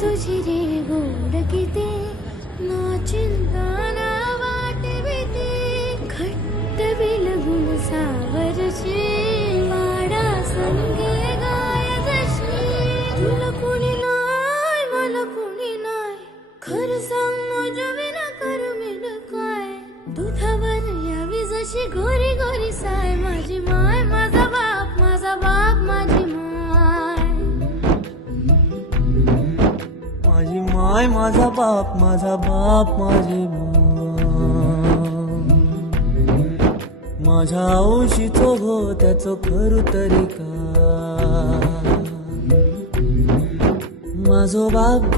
तुझी रे गोड किती ना चिंता ना वाट भीती घट्ट बिलगुन सावरची वाडा संगे गाय जशी तुला कुणी नाय मला कुणी नाय खरं सांग माझ्या विना करमेल काय दुधावर यावी जशी गोरी गोरी साय माझी माय माझा बाप माझी माय माझी माय माझा बाप माझी माय माझ्या औशीचो हो त्याचो खरू तरी का माझो बाप